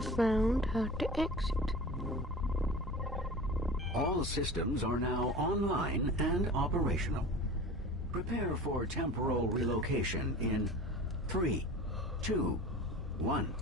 Found how to exit. All systems are now online and operational. Prepare for temporal relocation in 3, 2, 1.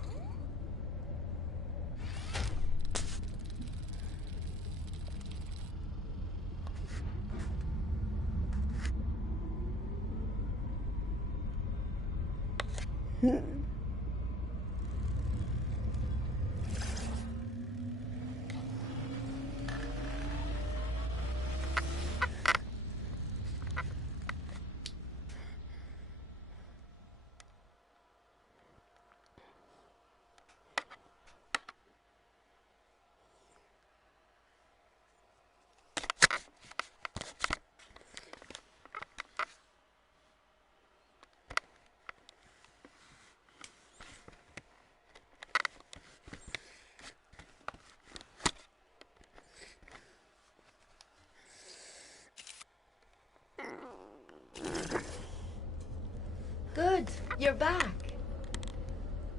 Good, you're back.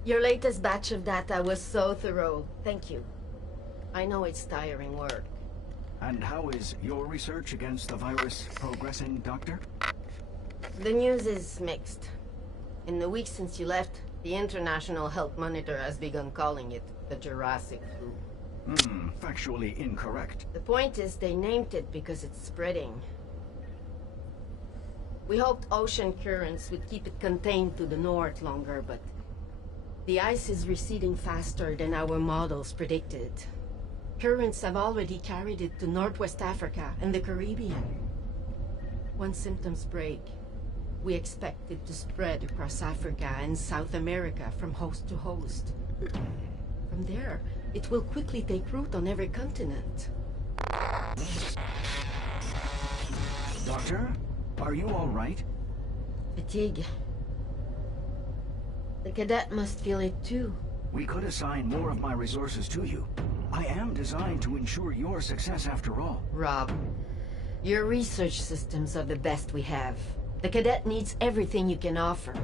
Your latest batch of data was so thorough. Thank you. I know it's tiring work. And how is your research against the virus progressing, Doctor? The news is mixed. In the weeks since you left, the International Health Monitor has begun calling it the Jurassic flu. Factually incorrect. The point is they named it because it's spreading. We hoped ocean currents would keep it contained to the north longer, but the ice is receding faster than our models predicted. Currents have already carried it to Northwest Africa and the Caribbean. Once symptoms break, we expect it to spread across Africa and South America from host to host. From there, it will quickly take root on every continent. Doctor? Are you all right? Fatigue. The cadet must feel it too. We could assign more of my resources to you. I am designed to ensure your success after all. Rob, your research systems are the best we have. The cadet needs everything you can offer.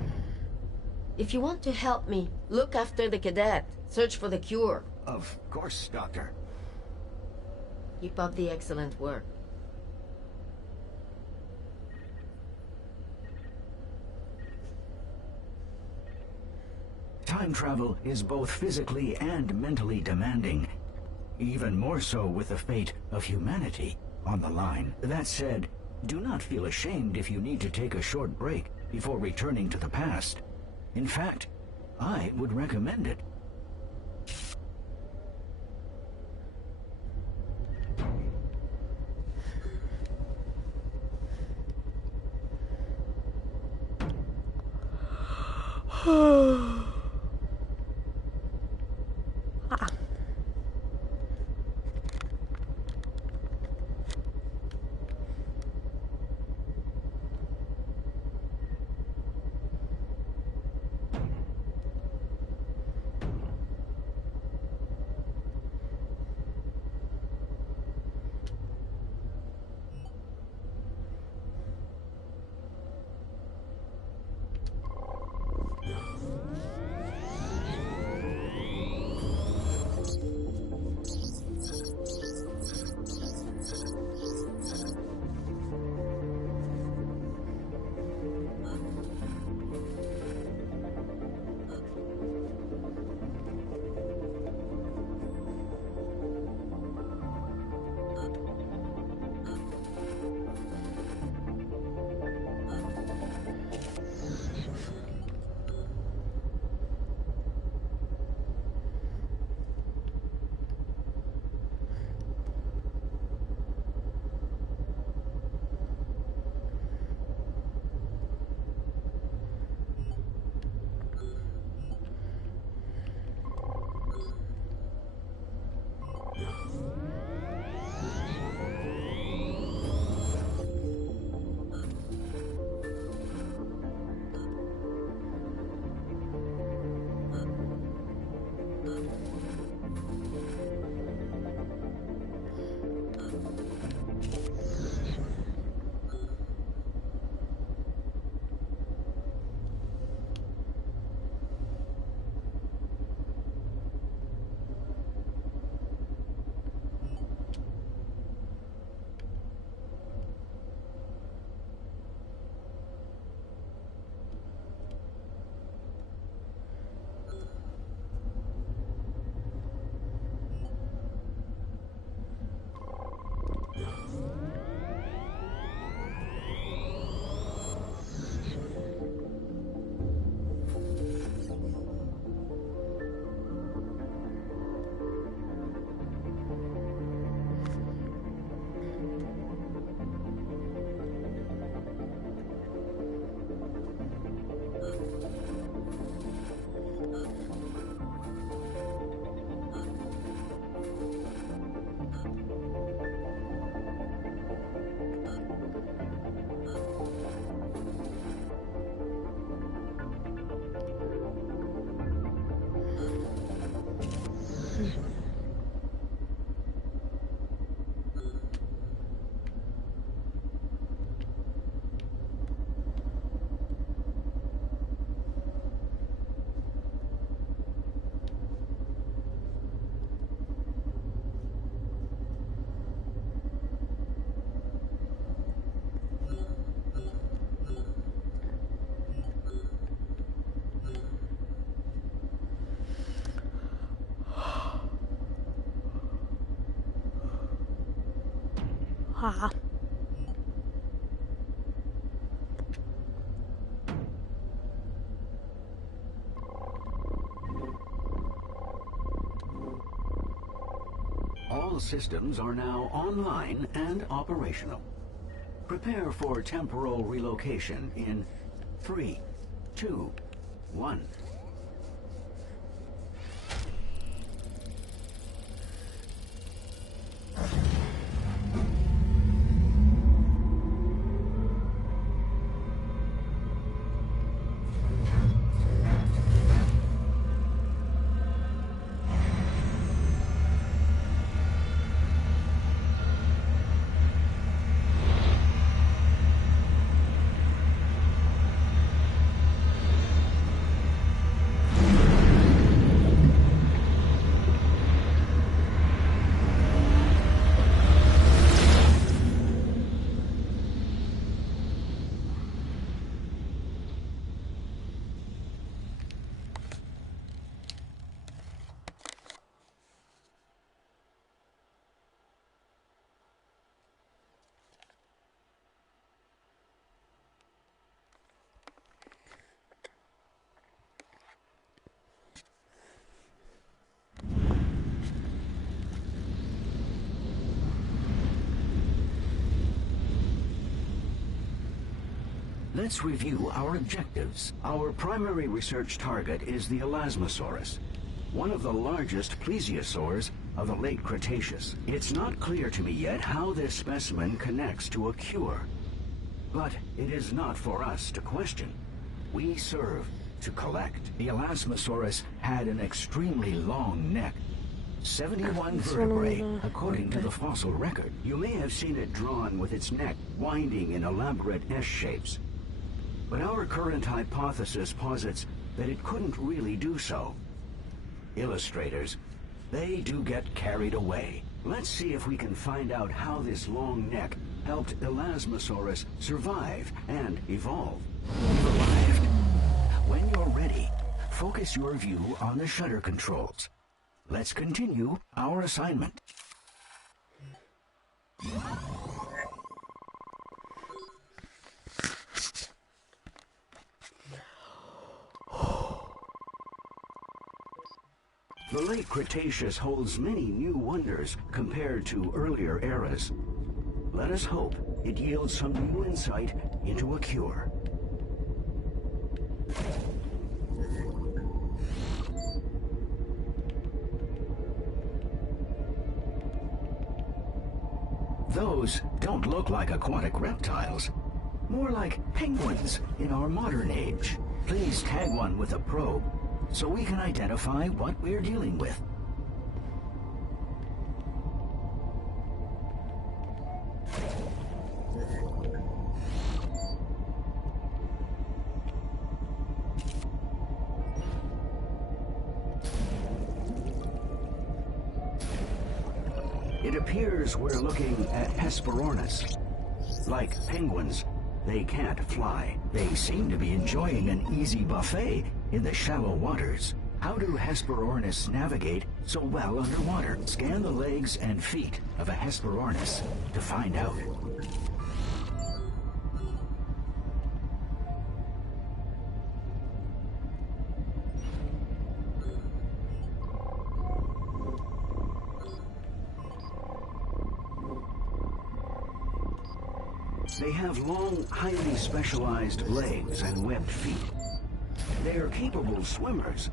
If you want to help me, look after the cadet. Search for the cure. Of course, Doctor. Keep up the excellent work. Time travel is both physically and mentally demanding. Even more so with the fate of humanity on the line. That said, do not feel ashamed if you need to take a short break before returning to the past. In fact, I would recommend it. Ah. All systems are now online and operational. Prepare for temporal relocation in 3, 2, 1. Let's review our objectives. Our primary research target is the Elasmosaurus, one of the largest plesiosaurs of the late Cretaceous. It's not clear to me yet how this specimen connects to a cure. But it is not for us to question. We serve to collect. The Elasmosaurus had an extremely long neck. 71 vertebrae, according to the fossil record. You may have seen it drawn with its neck winding in elaborate S-shapes. But our current hypothesis posits that it couldn't really do so. Illustrators, they do get carried away. Let's see if we can find out how this long neck helped Elasmosaurus survive and evolve. We've arrived. When you're ready, focus your view on the shutter controls. Let's continue our assignment. The late Cretaceous holds many new wonders compared to earlier eras. Let us hope it yields some new insight into a cure. Those don't look like aquatic reptiles. More like penguins in our modern age. Please tag one with a probe so we can identify what we're dealing with. It appears we're looking at Hesperornis. Like penguins, they can't fly. They seem to be enjoying an easy buffet in the shallow waters. How do Hesperornis navigate so well underwater? Scan the legs and feet of a Hesperornis to find out. They have long, highly specialized legs and webbed feet. They are capable swimmers,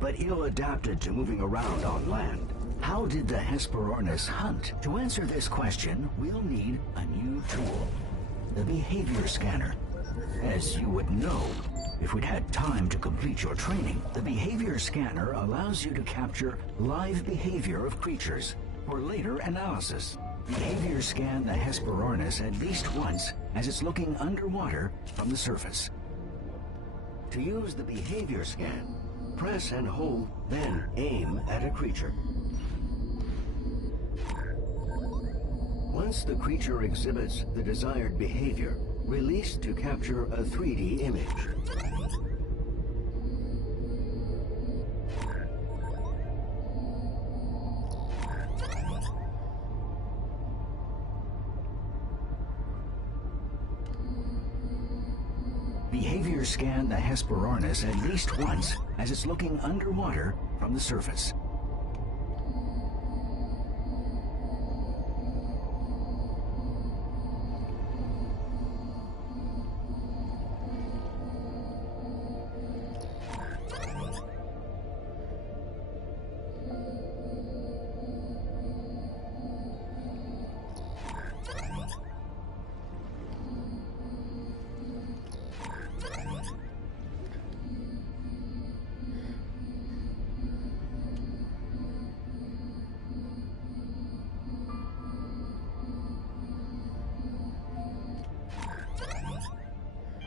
but ill-adapted to moving around on land. How did the Hesperornis hunt? To answer this question, we'll need a new tool, the behavior scanner. As you would know, if we'd had time to complete your training, the behavior scanner allows you to capture live behavior of creatures for later analysis. Behavior scan the Hesperornis at least once as it's looking underwater from the surface. To use the behavior scan, press and hold, then aim at a creature. Once the creature exhibits the desired behavior, release to capture a 3D image. Behavior scan the Hesperornis at least once as it's looking underwater from the surface.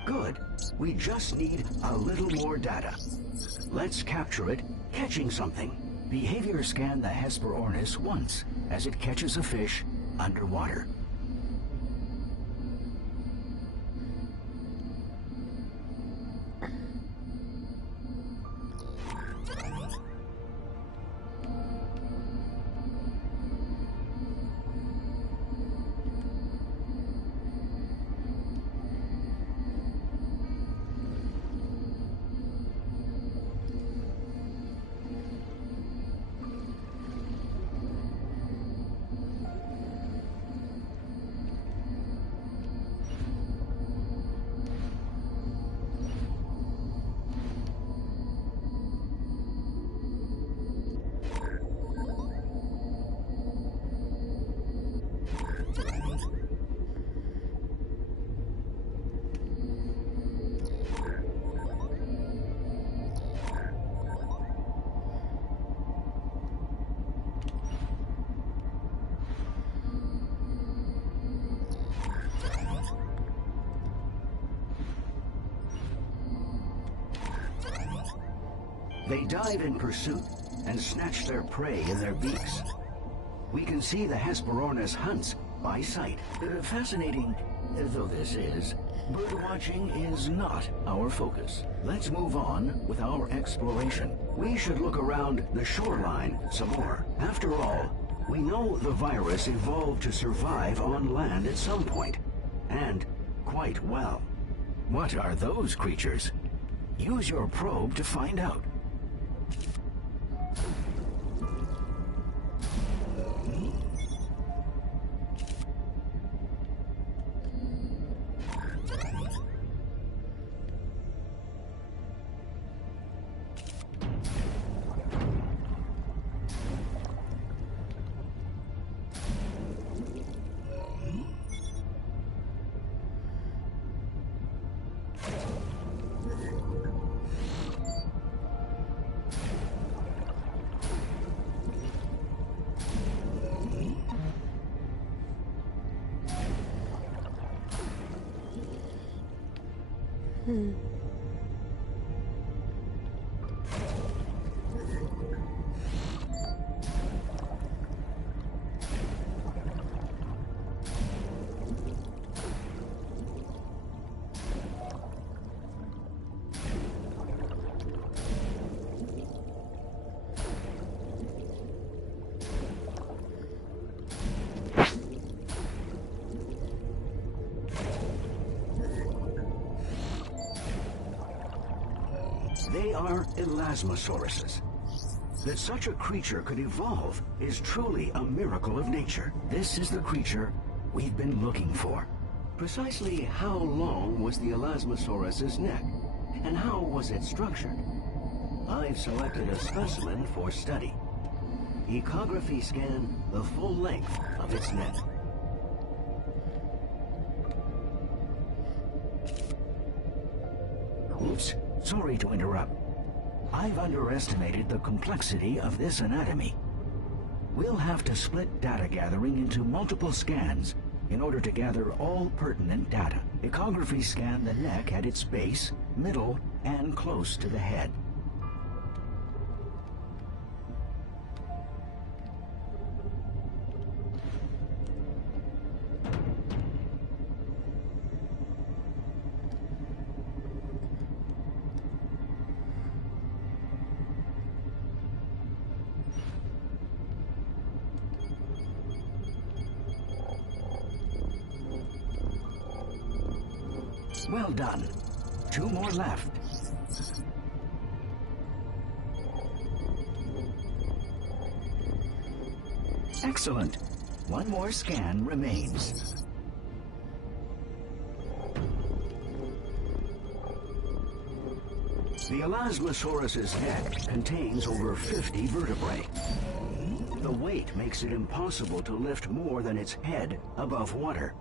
Good. We just need a little more data. Let's capture it catching something. Behavior scan the Hesperornis once as it catches a fish underwater. They dive in pursuit and snatch their prey in their beaks. We can see the Hesperornis hunts by sight. Fascinating though this is, birdwatching is not our focus. Let's move on with our exploration. We should look around the shoreline some more. After all, we know the virus evolved to survive on land at some point, and quite well. What are those creatures? Use your probe to find out. They are elasmosauruses. That such a creature could evolve is truly a miracle of nature. This is the creature we've been looking for. Precisely how long was the elasmosaurus's neck, and how was it structured? I've selected a specimen for study. Ecography scan the full length of its neck. Scouts, sorry to interrupt. I've underestimated the complexity of this anatomy. We'll have to split data gathering into multiple scans in order to gather all pertinent data. Echography scan the neck at its base, middle, and close to the head. Well done. 2 more left. Excellent. 1 more scan remains. The Elasmosaurus's head contains over 50 vertebrae. The weight makes it impossible to lift more than its head above water.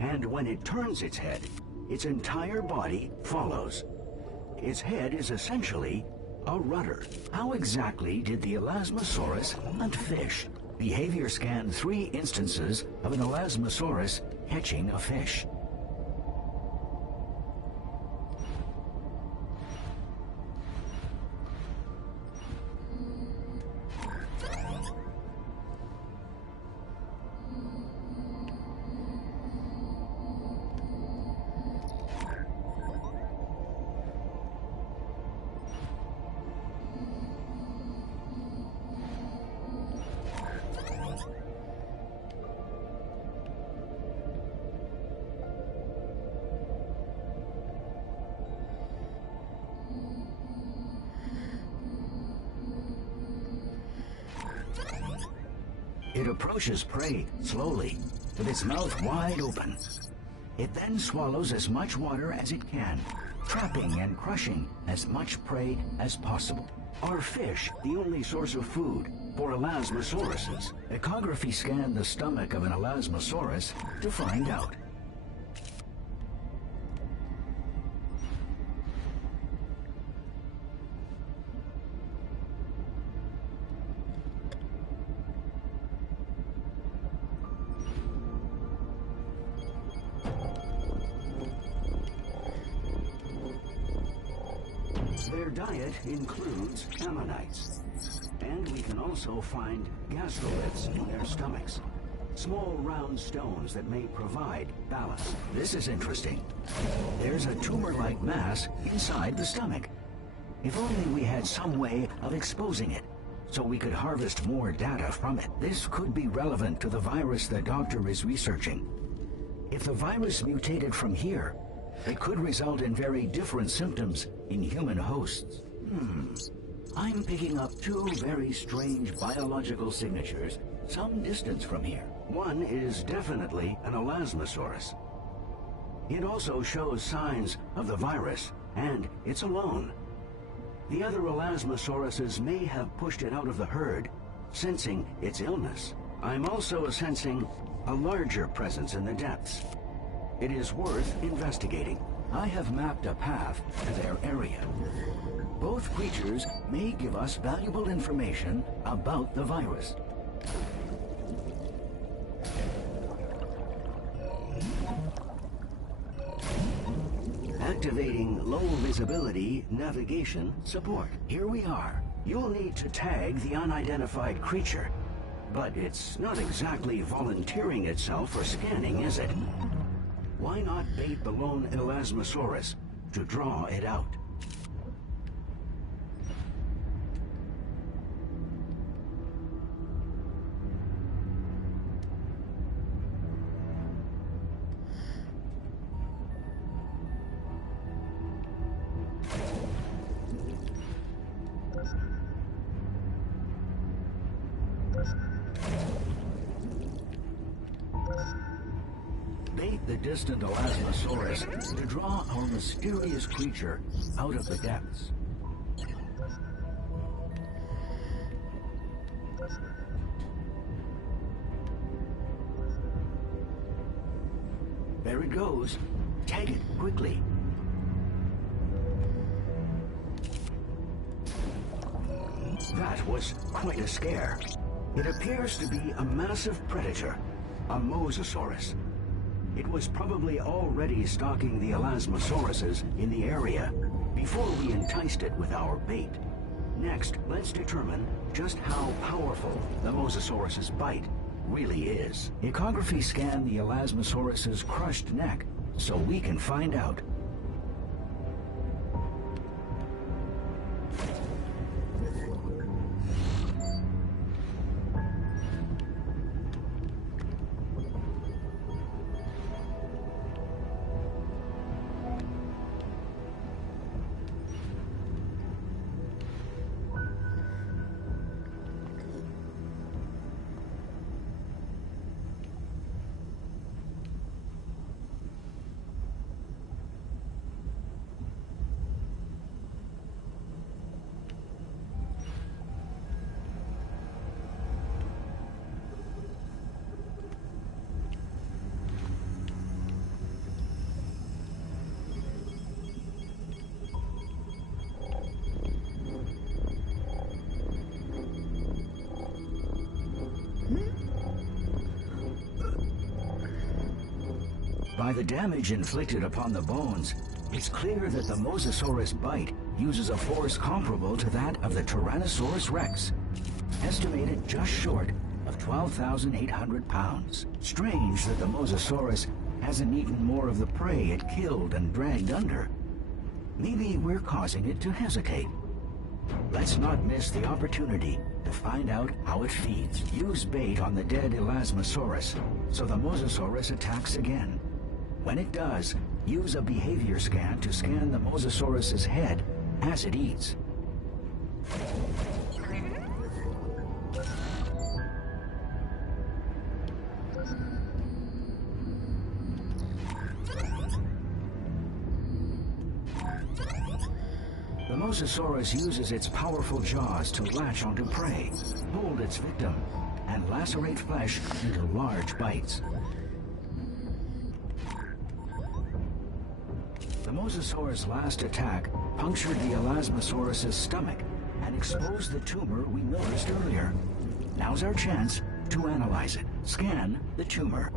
And when it turns its head, its entire body follows. Its head is essentially a rudder. How exactly did the Elasmosaurus hunt fish? Behavior scanned 3 instances of an Elasmosaurus catching a fish. It approaches prey slowly, with its mouth wide open. It then swallows as much water as it can, trapping and crushing as much prey as possible. Are fish the only source of food for Elasmosauruses? Echography scanned the stomach of an Elasmosaurus to find out. Their diet includes ammonites, and we can also find gastroliths in their stomachs, small round stones that may provide ballast. This is interesting. There's a tumor-like mass inside the stomach. If only we had some way of exposing it, so we could harvest more data from it. This could be relevant to the virus the doctor is researching. If the virus mutated from here, it could result in very different symptoms in human hosts. I'm picking up 2 very strange biological signatures some distance from here. One is definitely an Elasmosaurus. It also shows signs of the virus, and it's alone. The other Elasmosauruses may have pushed it out of the herd, sensing its illness. I'm also sensing a larger presence in the depths. It is worth investigating. I have mapped a path to their area. Both creatures may give us valuable information about the virus. Activating low visibility navigation support. Here we are. You'll need to tag the unidentified creature, but it's not exactly volunteering itself for scanning, is it? Why not bait the lone Elasmosaurus to draw it out? Bait the distant Elasmosaurus to draw our mysterious creature out of the depths. There it goes. Tag it quickly. That was quite a scare. It appears to be a massive predator, a mosasaurus. It was probably already stalking the elasmosauruses in the area before we enticed it with our bait. Next, let's determine just how powerful the mosasaurus's bite really is. Ecography scanned the elasmosaurus's crushed neck so we can find out. By the damage inflicted upon the bones, it's clear that the mosasaurus bite uses a force comparable to that of the Tyrannosaurus rex, estimated just short of 12,800 pounds. Strange that the mosasaurus hasn't eaten more of the prey it killed and dragged under. Maybe we're causing it to hesitate. Let's not miss the opportunity to find out how it feeds. Use bait on the dead Elasmosaurus, so the mosasaurus attacks again. When it does, use a behavior scan to scan the mosasaurus's head as it eats. The mosasaurus uses its powerful jaws to latch onto prey, hold its victim, and lacerate flesh into large bites. The mosasaurus' last attack punctured the Elasmosaurus's stomach and exposed the tumor we noticed earlier. Now's our chance to analyze it. Scan the tumor.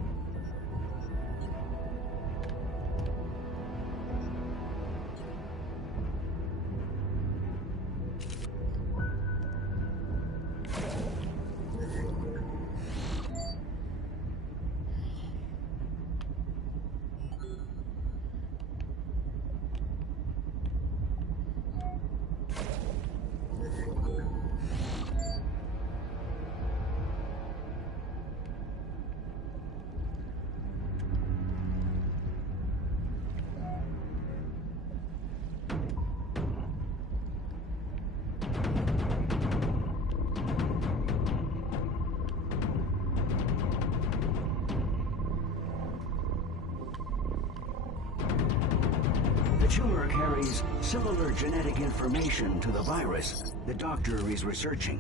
The tumor carries similar genetic information to the virus the doctor is researching.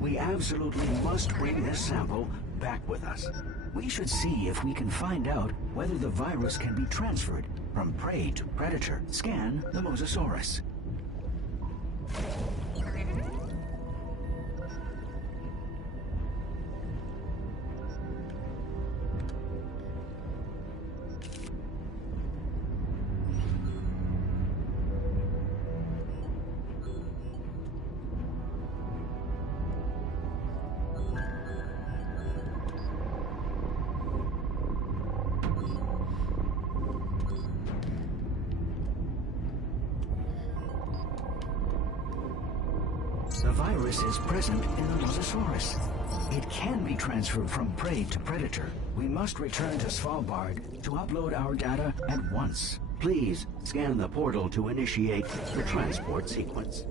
We absolutely must bring this sample back with us. We should see if we can find out whether the virus can be transferred from prey to predator. Scan the mosasaurus. The virus is present in the mosasaurus. It can be transferred from prey to predator. We must return to Svalbard to upload our data at once. Please scan the portal to initiate the transport sequence.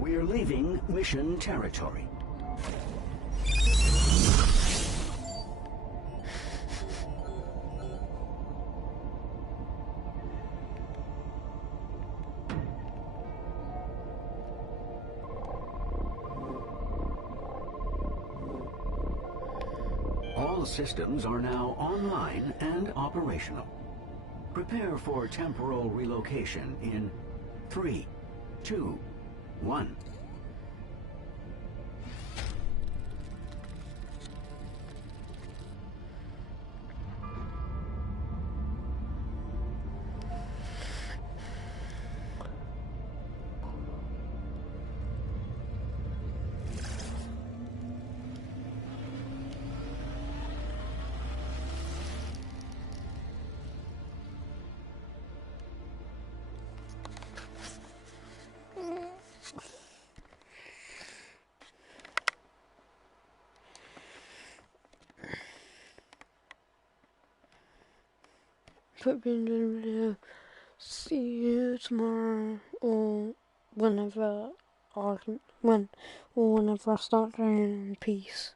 We're leaving mission territory. All systems are now online and operational. Prepare for temporal relocation in 3, 2, 1. Hope you enjoyed the video. See you tomorrow or whenever I start training. Peace.